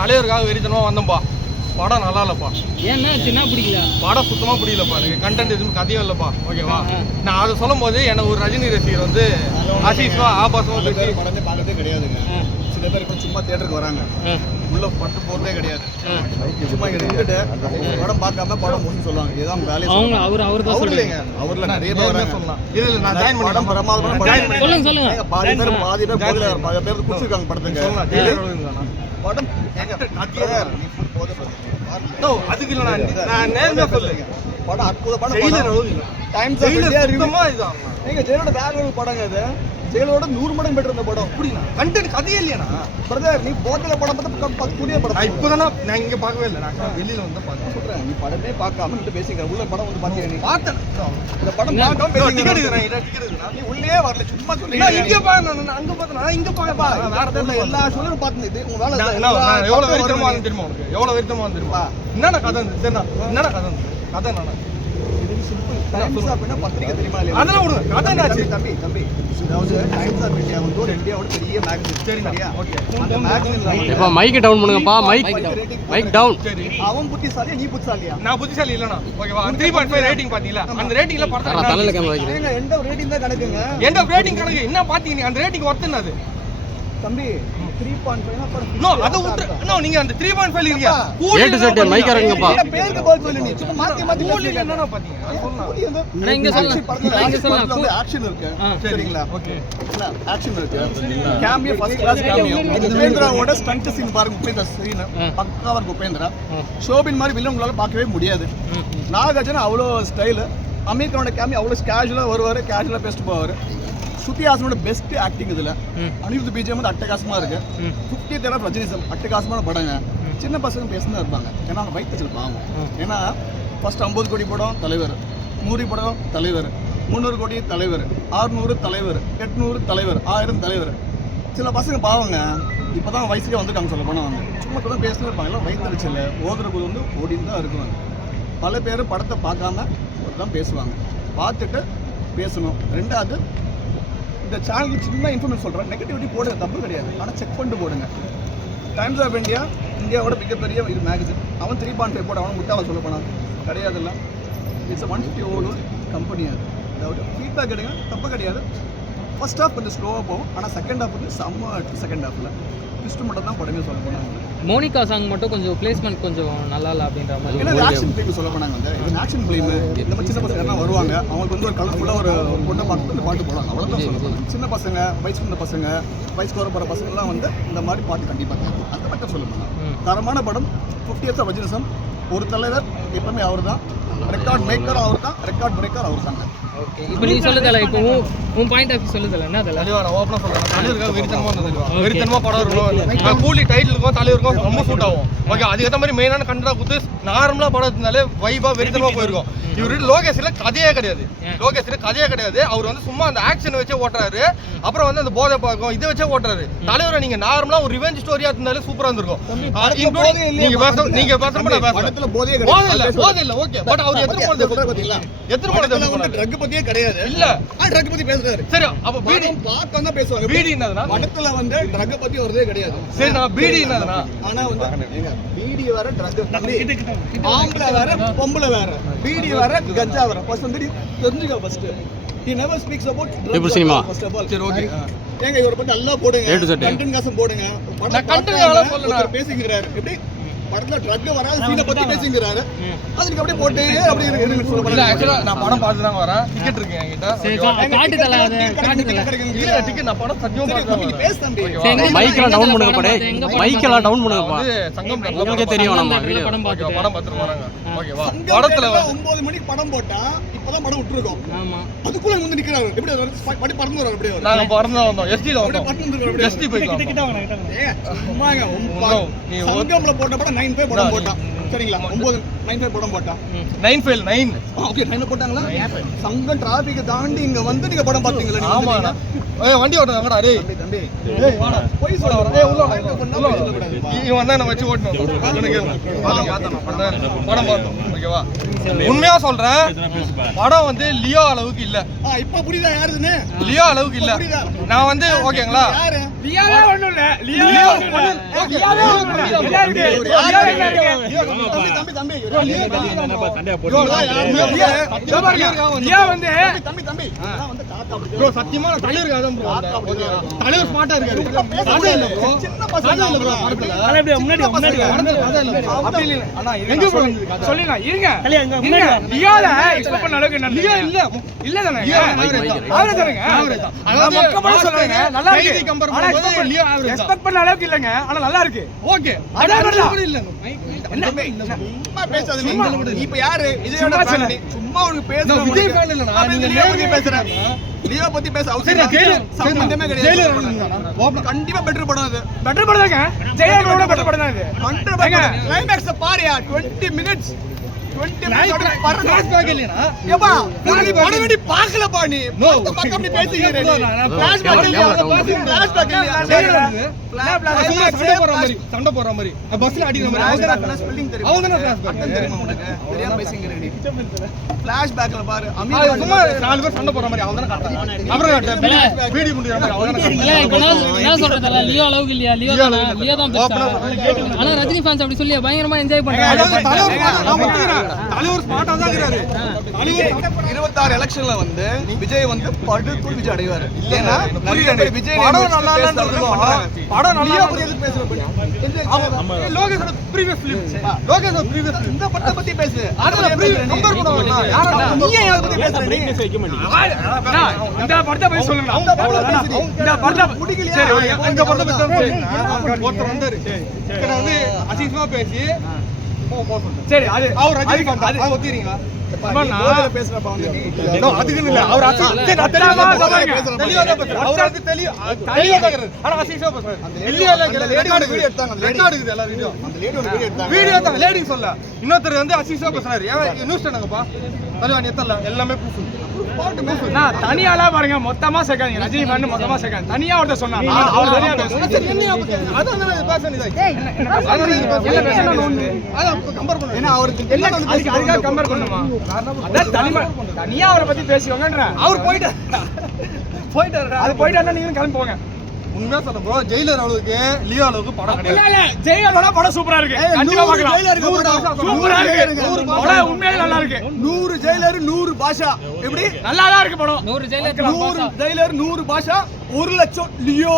தலைவருக்காக வெறித்தனமா வந்தோம்பா. படம் நல்லா இல்லப்பா. ஏன்னா சின்ன பிடிக்கல, படம் சுத்தமா பிடிக்கலப்பா. எனக்கு கண்டென்ட் எதுவும் கதையும் இல்லப்பா. ஓகேவா, நான் அதை சொல்லும் போது எனக்கு ஒரு ரஜினி ரசிகர் வந்து அசீஸ்வா ஆபாசமா படத்தை பார்க்கறதே கிடையாதுங்க. சில பேர் இப்போ சும்மா தியேட்டருக்கு வராங்க, உள்ள பட்டு போறதே கிடையாது. சும்மா இங்க நின்றுட்டு படம் பார்க்காம படம் முடிஞ்சு சொல்லுவாங்க. இதுதான் வேலையை. அவங்க அவர் தான் இல்லைங்க, அவர்ல நிறைய பேர் வராங்க. சொல்லலாம். இதுல நான் ஜாயின் பண்ணி படம் பிரமாதமான படம். சொல்லுங்க. பாதி பேர் போகல, பாதி பேர் குடிச்சிருக்காங்க படத்துக்கு. படம் அதுக்கு இல்ல, நான் நேர்மையா சொல்லுங்க. படம் அற்புதமான டைம்ஸ் நீங்க ஜெயிலோட வேற ஒரு படங்க. அது ஜெயிலோட 100 மடங்கு பெட்டர் இந்த படம். அப்படின்னா கண்டென்ட் கதையே இல்லையா? பிரதர், நீ போட்டல படம் பார்த்தா புதிய படம். இப்பதானே நான் இங்க பார்க்கவே இல்லை, நான் வெளியில வந்து பார்த்தேன். சொல்றேன், நீ படமே பார்க்காம நீ பேசிக்கிற. உள்ள படம் வந்து பாத்தியா? நீ பார்த்தேன். இந்த படம் பார்க்காம டிக்கெட் எடுக்கிறேன். நீ உள்ளே வரல, சும்மா சொல்லி. நான் இங்க பாருங்க, நான் அங்க பார்த்தேன், நான் இங்க பாப்பா. வேற தெரியல, எல்லா ஷோலரும் பார்த்தேன். இது உங்க வேலை. நான் எவ்வளவு வெறித்தனமா வந்து தெரியுமா உனக்கு? எவ்வளவு வெறித்தனமா வந்து தெரியுமா? என்னென்ன கதை வந்து சரிண்ணா? என்னென்ன கதை வந்து கதை என்னன்னா டைம்ஸ் ஆஃப் பத்திரிக்கை தெரியுமா? அதெல்லாம் விடுங்க. கதை என்னாச்சு? தம்பி அதாவது டைம்ஸ் ஆஃப் இந்தியா வந்து ஒரு இந்தியாவோட பெரிய மேகசின். சரியா? ஓகே. அந்த மேகசின்ல இப்போ மைக் டவுன் பண்ணுங்கப்பா. Mic down. சரி, அவன் புத்திசாலியா நீ புத்திசாலியா? நான் புத்திசாலி இல்லனா? ஓகேவா, 3.5 ரேட்டிங் பாத்தீங்களா? அந்த ரேட்டிங்ல படத்தை தலையில கேமரா வைக்கிறேன். ஏங்க எண்ட் ஆஃப் ரேட்டிங் தான் கணக்குங்க. எண்ட் ஆஃப் ரேட்டிங் கணக்கு என்ன பாத்தீங்க? நீ அந்த ரேட்டிங் ஒர்த் என்னது? தம்பி 3.5 னா படம். நோ, அத விட்டு. நோ, நீங்க அந்த 3.5 இருக்கீங்க. ஏ டு செட் மைக் அரங்கப்பா. பேருக்கு பதில் சொல்லு. நீ சும்மா மாத்தி கூலி என்னன்னா பாத்தீங்க? அது சொல்லலாம். அண்ணா இங்க சொல்லலாம். ஆக்ஷன் இருக்கு. சரிங்களா? ஓகே. என்ன ஆக்ஷன் இருக்கு. Cameo first class cameo. உபேந்திராவோட ஸ்டண்ட் சீன் பாருங்க. உபேந்திரா சீன் பக்காவா இருக்கு. உபேந்திரா ஷோபின் மாதிரி வில்லன் உங்களால பார்க்கவே முடியாது. நாகார்ஜுன அவ்வளோ ஸ்டைல். அமீர் கானோட கேமியோ அவ்வளோ கேஷுவலா வருவாரு, கேஷுவலா பேசிட்டு போவாரு. ஸ்ருதி ஹாசனோட பெஸ்ட் ஆக்டிங் இதுல. அனிருத் பிஜிஎம் வந்து அட்டகாசமா இருக்கு. 50th ஆஃப் ரஜினிசம் அட்டகாசமான படங்க. சின்ன பசங்க பேசினா இருப்பாங்க, ஏன்னா அவங்க வயிற்று பாவம். ஏன்னா ஃபர்ஸ்ட் 50 கோடி படம் தலைவர், 100 படம் தலைவர், 300 கோடி தலைவர், 600 தலைவர், 800 தலைவர், 1000 தலைவர். சில பசங்க பாவங்க இப்போதான் வயசுக்கே வந்துட்டாங்க. சொல்ல போனால் வந்து சும்மா கூட பேசினா இருப்பாங்க. எல்லாம் வயிற்றுச்சல் ஓதுறது வந்து ஓடின்னு தான் இருக்குவாங்க. பல பேர் படத்தை பார்க்காம தான் பேசுவாங்க. பார்த்துட்டு பேசணும். ரெண்டாவது, இந்த சேனலுக்கு சின்ன இன்ஃபர்மேஷன் சொல்கிறேன். நெகட்டிவிட்டி போடுங்க, தப்பு கிடையாது. ஆனால் செக் பண்ணிட்டு போடுங்க. டைம்ஸ் ஆஃப் இந்தியா இந்தியாவோட மிகப்பெரிய இது மேகசின். அவன் 3.5 போட அவன் முட்டாவை சொல்ல போனான் கிடையாதுல்ல. இட்ஸ் 150 ஓடு கம்பெனி. அது அதாவது ஃபீட்பேக் எடுங்க, தப்பு கிடையாது. ஃபர்ஸ்ட் ஹாஃப் கொஞ்சம் ஸ்லோவாக போகும், ஆனால் செகண்ட் ஹாஃப் வந்து செம்ம. செகண்ட் ஹாஃபில் ட்விஸ்ட் மட்டும் தான் படமே சொல்ல போனாங்க. மோனிகா சாங் மட்டும் கொஞ்சம் பிளேஸ்மெண்ட் கொஞ்சம் நல்லா இல்லை அப்படின்ற மாதிரி. ஏன்னா ஆக்ஷன் ஃபிலிம் சொல்ல போனாங்க. வந்து இது ஆக்ஷன் ஃபிலிம். இந்த மாதிரி சின்ன பசங்க எல்லாம் வருவாங்க, அவங்களுக்கு வந்து ஒரு கலர்ஃபுல்லாக ஒரு பொண்ணை பார்த்து பாட்டு போடுவாங்க. அவ்வளோதான் சொல்ல போனாங்க. சின்ன பசங்க, வயசுக்கு வந்த பசங்க, வயசுக்கு வர போகிற பசங்கள்லாம் வந்து இந்த மாதிரி பாட்டு கண்டிப்பாக கேட்கும். அந்த மட்டும் சொல்ல போனாங்க. தரமான படம். 50th of Rajinism. ஒரு தலைவர் எப்பவுமே அவர் தான். ரெக்கார்ட் மேக்கர் அவர் தான், ரெக்கார்ட் பிரேக்கர் அவர் தாங்க. ஓகே, இப்போ நீ சொல்லுதல, இப்போ உன் பாயிண்ட் ஆஃப் வியூ சொல்லுதல. என்ன அதெல்லாம் தலைவர் ஓப்பனா சொல்றேன். தலைவருக்காக வெறித்தனமா வந்தது. வெறித்தனமா படம் இருக்கணும். கூலி டைட்டிலுக்கும் தலைவருக்கும் ரொம்ப சூட் ஆகும். ஓகே, அதுக்கேற்ற மாதிரி மெயினான கண்டா கொடுத்து நார்மலா படம் இருந்தாலே வைபா வெறித்தனமா போயிருக்கும். இவரு லோகேஷ்ல கதையே கிடையாது. லோகேஷ்ல கதையே கிடையாது. அவர் வந்து சும்மா அந்த ஆக்ஷன் வச்சே ஓட்டுறாரு. அப்புறம் வந்து அந்த போதை பழக்கம் இதை வச்சே ஓட்டுறாரு. தலைவரை நீங்க நார்மலா ஒரு ரிவெஞ்ச் ஸ்டோரியா இருந்தாலே சூப்பரா இருந்திருக்கும். நீங்க பேசுறப்ப போதை இல்ல. ஓகே, பட் அவர் எத்தனை போனது ட்ரக் பத்தியே கிடையாது. இல்ல ட்ரக் பத்தி பேசுறாரு. சரி, அப்ப பீடி பார்க்க தான் பேசுவாங்க. பீடி என்னதுனா படத்துல வந்து ட்ரக் பத்தி வரதே கிடையாது. சரி, நான் பீடி என்னதுனா ஆனா வந்து பீடி வேற, ட்ரக் ஆம்பளை வேற, பொம்பளை வேற. பீடி வேற, கஞ்சா வேற. ஃபர்ஸ்ட் வந்து தெரிஞ்சுக்க. First he never speaks about drug cinema. first of all. சரி, ஓகே. ஏங்க இவர பத்தி நல்லா போடுங்க. கண்டென்ட் காசம் போடுங்க. நான் கண்டென்ட் சொல்லல பேசிக்கிறாரு. எப்படி படத்துல ட்ரக் வராத சீனை பத்தி பேசிக்கிறாரு. அதுக்கு அப்படியே போட்டு அப்படியே இருக்கு சொல்ல இல்ல. ஆக்சுவலா நான் படம் பார்த்து தான் வரேன். டிக்கெட் இருக்கு என்கிட்ட. சரி, காட்டுதல அது காட்டுதல. இல்ல, டிக்கெட் நான் படம் சத்தியமா பார்த்து நீ பேச தம்பி. மைக்ல டவுன் பண்ணுங்க படே. மைக்ல டவுன் பண்ணுங்கப்பா. சங்கம் நமக்கே தெரியும் நம்ம வீடியோ படம் பார்த்துட்டு வராங்க. ஓகேவா, படத்துல 9 மணிக்கு படம் போட்டா இப்பதான் படம் விட்டுருக்கோம். ஆமா, அதுக்குள்ள வந்து நிக்கிறாரு. எப்படி படி பறந்து வராரு. அப்படியே நாங்க பறந்து வந்தோம். எஸ்டில வந்தோம். பறந்து எஸ்டி போய்க்கலாம். சும்மாங்க சங்கம்ல போட்ட படம் 9 படம் போட்டான். சரிங்களா? 9 படம் போட்டான். 9 ஃபெயில் 9. ஓகே, 9 போட்டாங்களா? சங்கம் டிராபிக் தாண்டி இங்க வந்து நீங்க படம் பாத்தீங்களா? நீங்க ஆமா. ஏய், வண்டி ஓட்டுறாங்கடா. டேய் தம்பி ஏய் வாடா போய் சொல்ல வர. ஏய், உள்ள இவன் வந்தா நான் வச்சு ஓட்டணும். படம் பார்த்தோம். ஓகேவா, உண்மையா சொல்றேன். படம் வந்து லியோ அளவுக்கு இல்ல. இப்ப புரியுதா யாருன்னு? லியோ அளவுக்கு இல்ல. நான் வந்து ஓகேங்களா, யாரு லியோவே ஒண்ணும் இல்ல. ப்ரோ சத்தியமா தலைவர் காதம் ப்ரோ தலைவர் ஸ்மார்ட்டா இருக்காரு கதை இல்ல ப்ரோ சின்ன பசங்க இல்ல ப்ரோ படத்துல முன்னாடி கதை இல்ல அப்படி இல்ல அண்ணா எங்க ப்ரோ சொல்லினா இருங்க லியோல எக்ஸ்பெக்ட் பண்ண அளவுக்கு என்ன லியோ இல்ல தானே ஆவரேஜ் தானங்க அதாவது மக்கள் சொல்றாங்க நல்லா இருக்கு கம்பேர் பண்ணும்போது லியோ ஆவரேஜ் எக்ஸ்பெக்ட் பண்ண அளவுக்கு இல்லங்க ஆனா நல்லா இருக்கு ஓகே அதே மாதிரி கூட இல்ல சும்மா பேசாத இப்ப யாரு விஜயோட ஃபேன் சும்மா உனக்கு பேச விஜய் ஃபேன் இல்ல நான் நீங்க லியோ பத்தி பேசுறேன் லியோ பத்தி பேச அவசியம் சம்பந்தமே கிடையாது கண்டிப்பா பெட்டர் படம் அது பெட்டர் படம் தாங்க ஜெயலலிதா பெட்டர் படம் தான் இது 100% கிளைமாக்ஸ் பாருயா 20 மினிட்ஸ் 20 மினிட்ஸ் ஃபிளாஷ்பேக் இல்லனா ஏப்பா நீ படம் வேண்டி பார்க்கலப்பா நீ பக்கம் நீ பேசிக்கிறே ஃபிளாஷ்பேக் இல்ல ஃபிளாஷ்பேக் இல்ல சண்டை போற மாதிரி பஸ்ல அடிக்கிற மாதிரி ஸ்பெல்லிங் தெரியும் அவங்க தான் ஃபிளாஷ்பேக் தெரியுமா உனக்கு தெரியாம பேசிக்கிறே நீ ஃபிளாஷ்பேக்ல பாரு சும்மா நாலு பேர் சண்டை போற மாதிரி அவங்க தான் காட்டுறாங்க அப்புறம் வீடியோ முடியற மாதிரி அவங்க தான் இல்ல இப்போ நான் சொல்றதல்ல லியோ அளவுக்கு இல்லையா லியோ தான் பெஸ்ட் ஆனா ரஜினி ஃபேன்ஸ் அப்படி சொல்லி பயங்கரமா என்ஜாய் பண்றாங்க தலைவர் ஸ்மார்ட்டா தான் இருக்காரு தலைவர் 26 எலெக்ஷன்ல வந்து விஜய் வந்து படுத்துள் விஜய் அடைவாரு ஏன்னா விஜய் படம் நல்லா இல்லன்னு படம் நல்லா எதுக்கு பேசுற லோகேஷோட ப்ரீவியஸ் ஃபிலிம் லோகேஷோட ப்ரீவியஸ் இந்த படத்தை பத்தி பேசு அதுல கம்பேர் பண்ணுவாங்க யாரா நீ ஏன் அதை பத்தி பேசுற நீ இந்த படத்தை பத்தி சொல்லுங்க இந்த படத்தை பேசு இந்த படத்தை முடிக்கலையா சரி இந்த படத்தை பத்தி ஒருத்தர் வந்தாரு இங்க வந்து அசிங்கமா பேசி சரி அது அவர் ரஜினி ஃபேன் அது ஒத்துறீங்களா பேசுறப்ப வந்து அதுக்கு இல்ல அவர் தெளிவா பேசுறாரு அவர் அது தெளிவா பேசுறாரு ஆனா அசிங்கமா பேசுறாரு இல்ல ரெக்கார்டு வீடியோ எடுத்தாங்க ரெக்கார்டு இருக்குது எல்லா வீடியோ அந்த லேடி ஒரு வீடியோ எடுத்தாங்க வீடியோ தான் லேடி சொல்ல இன்னொருத்தர் வந்து அசிங்கமா பேசுறாரு நியூஸ் என்னங்கப்பா தலைவா நீ எத்தல எல்லாமே ப்ரூஃப் நான் தனியாலாம் பாருங்க மொத்தமா சேர்க்காதீங்க ரஜினி ஃபேன் மொத்தமா சேர்க்காதீங்க தனியா ஒருத்தர் சொன்னாங்க அவர் தனியா பேசுறாரு அதான் கம்பேர் பண்ணு ஏன்னா அவருக்கு அதுக்காக கம்பேர் பண்ணுமா அதான் தனியா அவரை பத்தி பேசுவாங்கன்ற அவர் போயிட்டாரு அது போயிட்டாருன்னா நீங்க கிளம்பி போங்க உண்மையா சொல்ல ப்ரோ ஜெயிலர் அளவுக்கு லியோ அளவுக்கு படம் கிடையாது ஜெயிலரோட படம் சூப்பரா இருக்கு கண்டிப்பா பார்க்கலாம் சூப்பரா இருக்கு படம் உண்மையிலே நல்லா இருக்கு 100 ஜெயிலர் 100 பாஷா எப்படி நல்லா தான் இருக்கு படம் 100 ஜெயிலர் 100 ஜெயிலர் 100 பாஷா 1 லட்சம் லியோ